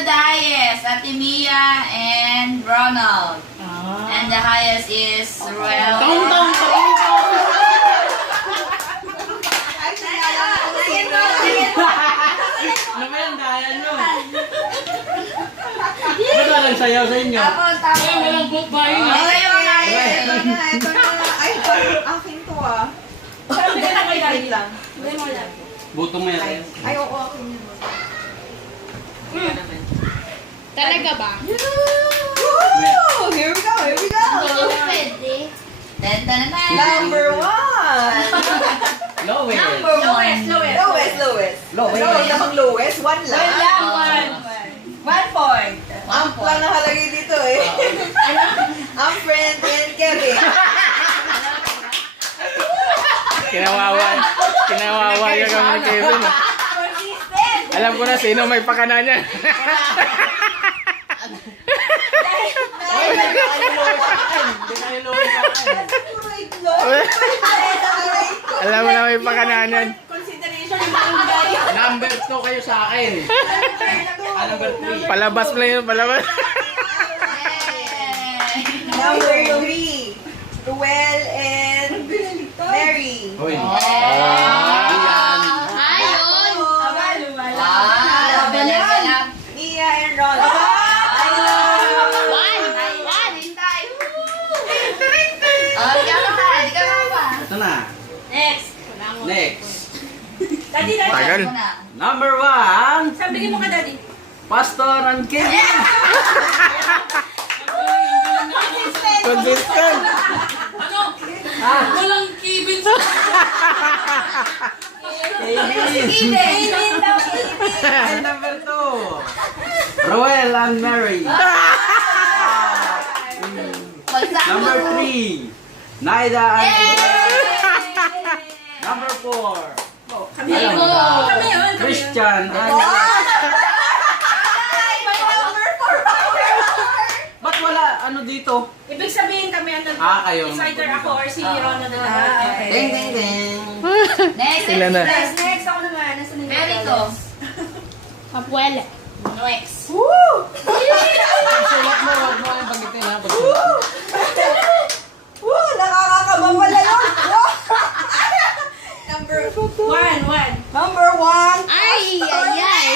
to the highest, Ate Mia and Ronald. And the highest is Ruel. Ano ba yung daya nyo? Ba't walang sayaw sa inyo? Tapos. Ay, walang bukbay nga. Ito yung highest. Ito na. Ay, akin to ah. Sabi ka na kay Daddy lang. Hindi mo lang. Buto mo yan. Ay, oo, akin yun. Talaga ba? Woo! Here we go, here we go! Pwede. Tan-tan-tan. Number one! Lowest. Number one. Lowest. Lowest. Ano namang lowest? One lang. One. 1 point. Ang lang nakalagay dito eh. Ang friend and Kevin. Kinawawa yung kami ni Kevin. Alam ko na sino may pakana niya. Alam mo na may pakana niyan. Consideration yung barangay. Number 2 kayo sa akin. Number 3. Palabas mo lang yun, palabas. Number three. Ruel and Mary. Hoy. Ayan. Ayun! Level up. Mia and Ronald. One! Oh, di ka pa. Ito na. Next! Next. Daddy, Daddy. Tagal. Number 1. Sabi mo ka, Daddy. Pastor and Kevin. Consistent. Ano? Walang kibin sa... Kevin. And number 2. Roel and Mary. Number 3. Naida and Number 4. Kami yun. Kami yun. Christian and... Ba't wala ano dito? Ibig sabihin kami ang Kayo. It's either ako or si Ronald na Ding ding ding. Next. Sila na. Next ako naman. Nasa na Merito. Kapuela. Next. Pagsulat mo, wag mo yung banggitin ha. Pagsulat. Woo! Nakakakaba pala yun. Number one. Ay! Ay!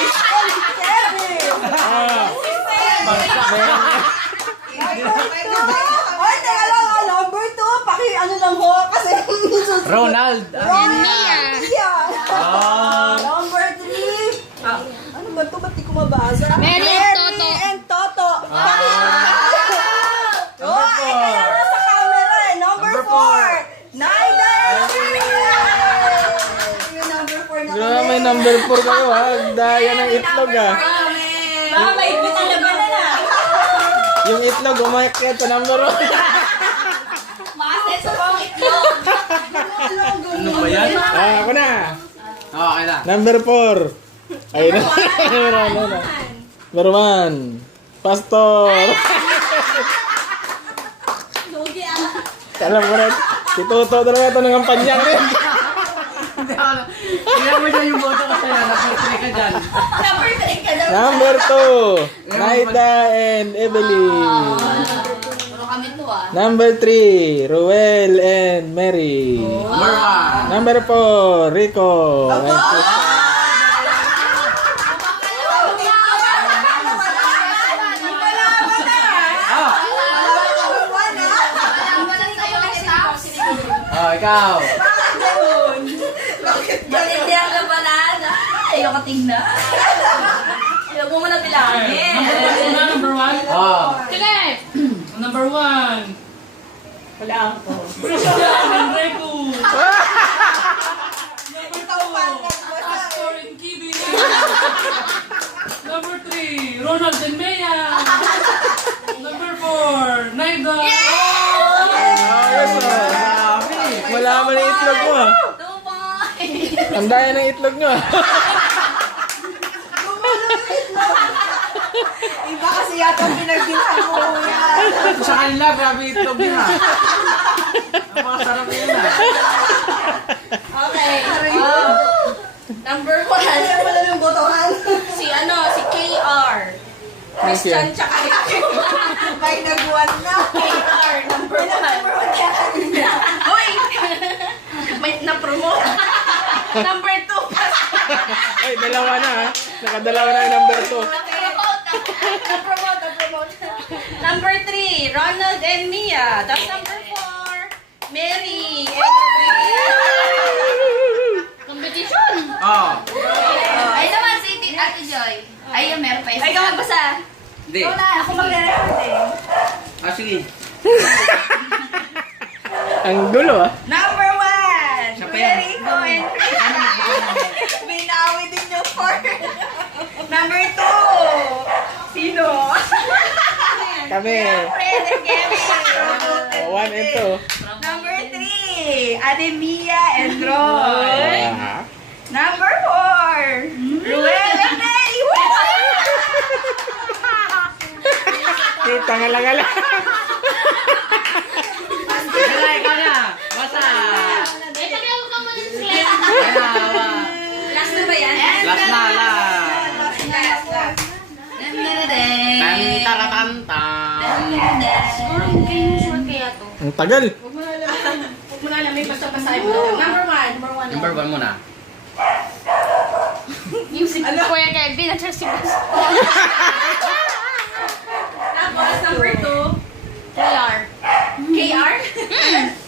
Kevin. Ay, teka lang. Number two. Ano lang ho. Kasi Ronald. Ronald. Yeah. Ah. Number three. Ano ba ito? Ba't di ko mabasa? Mary and Toto. and Toto. Oh, Number ay, kaya four. nasa camera eh. Number Number four. four. Naida. Yung number four na Grabe, may number 4 kayo ha. Daya ng itlog ha. Baka may bitan na ba na? Yung itlog, umakyat sa number 1. Master sa pang itlog. Ano ba yan? Ako na. Okay na. Number 4. Ayun na. Number 1. Pastor. Lugi ah. Alam mo na, si Toto talaga ito ng kampanya rin. Hindi mo dyan yung boto kasi na. Napag-try ka dyan. Number 3 ka daw. Number 2. Naida and Evelyn. Puro kami to ah. Number 3. Ruel and Mary. Number 1. Number 4. Rico. And Krista. Ikaw. Manindihan ka pala. Ayoko tingnan. Ayoko mo muna bilangin. Number one? Oh. Sige! Number one. Wala ako. Number two. Number two. Pastor and Kibi. Number three. Ronald and Mea. Number four. Naida. Ayos ah. Wala man yung itlog mo ah. Ang daya ng itlog nyo ah. Iba kasi yata pinagbilhan mo yan. Sa kanila, grabe itlog yun ha. Napakasarap yun ha. Okay. Number one. Kaya pala ng botohan. Si KR. Christian tsaka may nag-1 na. KR, number 1 ka kanina. Uy! May na-promote. Number 2. Ay, dalawa na ha. Nakadalawa na yung number 2. Na-promote. Number 3, Ronald and Mia. Tapos number 4, Mary and Competition. Oh. Ay naman si Ate Joy. Ay, meron pa isa. Ay, ikaw magbasa. Hindi. Ikaw na, ako magre-record eh. Ah, sige. Ang gulo ah. Number 1, Siya pa yan. Rico and Chris. Binawi din yung 4. Number 2, sino? Kami. Fred and Kevin. 1 and 2. Number 3, Ate Mia and Roy. Ah. Number 4, Ruel and Mary. Tangala-ngala. Wala, ikaw na. Basa. Last na ba yan? Last na, last. Last. Ang tagal. Huwag mo na alam, may basta-basahin mo. Number 1. Number 1 muna. Yung si Kuya Kelvin at si Bus. Tapos, number 2, KR. KR?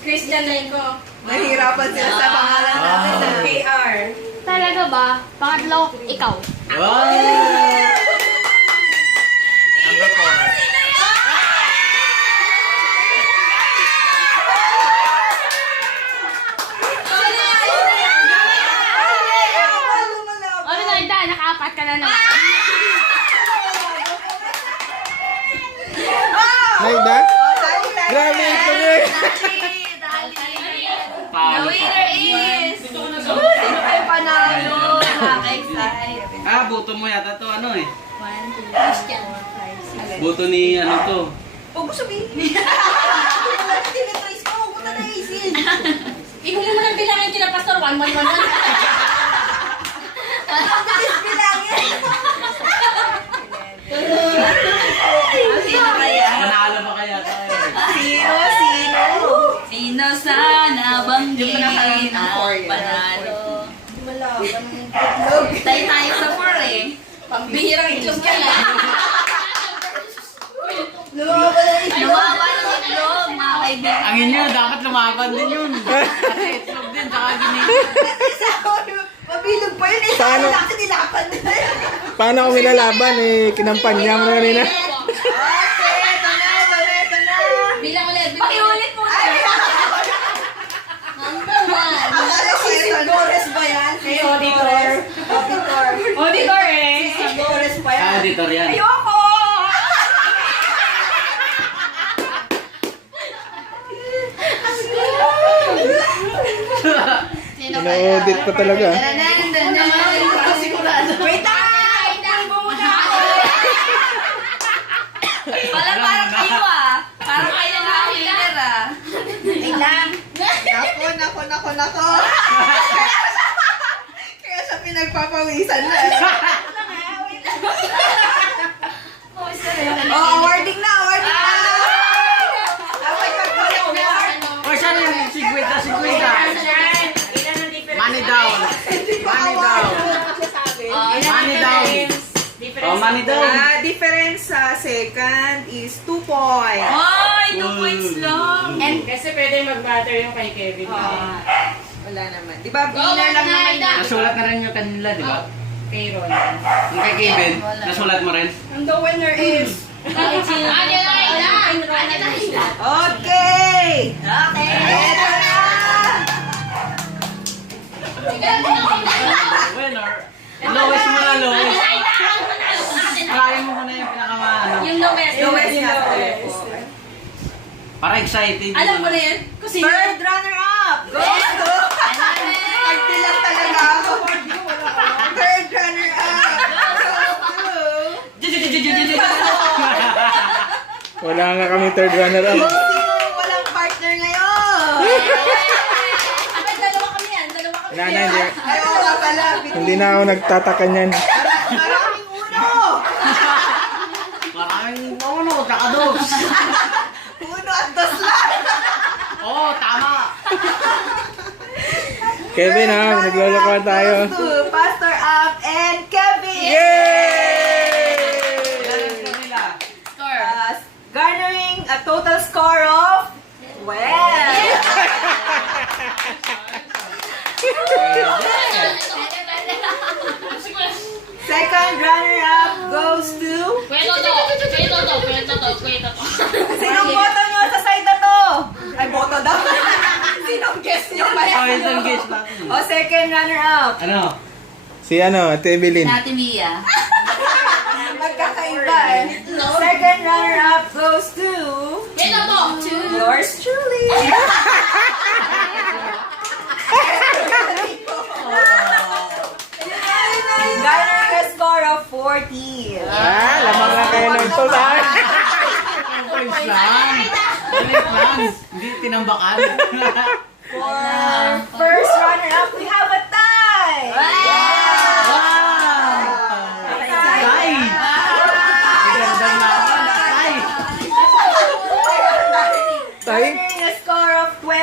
Christian Lenko. Nahihirapan sila sa pangalan natin na KR. Talaga ba? Pangatlo, ikaw. Wow! Number 4. Ano na, Ida? Nakaapat ka na naman. Naida? Grabe ito eh. The winner is... Sino kayo panalo? Nakaka-excite. Ah, buto mo yata to ano eh. 1, 2, 3, 4, 5, 6. Buto ni ano to. Huwag mo sabihin. Wala na tinitrace ko. Huwag mo na naisin. Ihuli mo ng bilangin kina Pastor 1, 1, 1, 1. Bilangin. Sino kaya? Nanalo ba kaya tayo? Sino sana bang Hindi mo nakakaroon ng ang 4 panalo? Malaban ng itlog. Tayo sa 4 eh. Pambihirang itlog yan ah. Lumaban ng itlog. Nawawa ng itlog, mga kaibigan. Ang inyo, dapat lumaban din yun. Kasi itlog din, tsaka ginigit. Mabilog pa yun. Isa Paano? lang kasi nilapan nila. Paano kung nilalaban eh? Kinampanya mo na kanina. Okay, ito na. Bilang ulit. Pakiulit mo. Akala ko si Gores ba yan? Si Auditor. Auditor eh. Si Gores pa yan. Ah, editor yan. Ayoko! Ina-audit pa talaga. Wait lang! Talbo muna ako! Parang kayo ah. Parang kayo na winner ah. Wait lang. Nako. Kaya sa pinagpapawisan na. Oh, awarding na. Dapat magpapawag na. O, siya na yung sigwita. Money down. Oh, money down. Difference sa second is 2 points. Ay, 2 points lang. And Kasi pwede mag-matter yung kay Kevin. Wala naman. Di ba, winner lang naman na. Nasulat na rin yung kanila, di ba? Kay Ron. Yung kay Kevin, nasulat mo rin? And the winner is... Ate Laila! Okay! Eto na! Winner. Lowest mo na, lowest. Kaya mo muna yung pinakamaano. yung lowest. Lowest nga. Para excited. Alam mo na yan? Kung sino? Third runner-up! Goes to... Nagbilang talaga ako. Third runner-up! Wala nga kami third runner-up. Sino walang partner ngayon? Abay, dalawa kami yan. Wala na, hindi. Ay, oo nga pala. Hindi na ako nagtataka niyan. Maraming uno! Kevin ha, naglolokohan tayo. Goes to Pastor Am and Kevin. Yay! Kanila. Score. Garnering a total score of 12. Second runner-up goes to... Sinong boto nyo sa side na to? Ay, boto daw. Sinong guest nyo? Oh, yung guess natin. O, second runner-up. Ano? Si ano, Ate Evelyn. Ate Mia. Magkakaiba eh. Second runner-up goes to... Yours truly. Garnering a score of 40. Ah, lamang na kayo ng total. Points lang. Galit lang. Hindi tinambakan. For first runner-up, we have a tie. Wow! Tay! Magandang laban. Tay! Tay? Garnering a score of 20.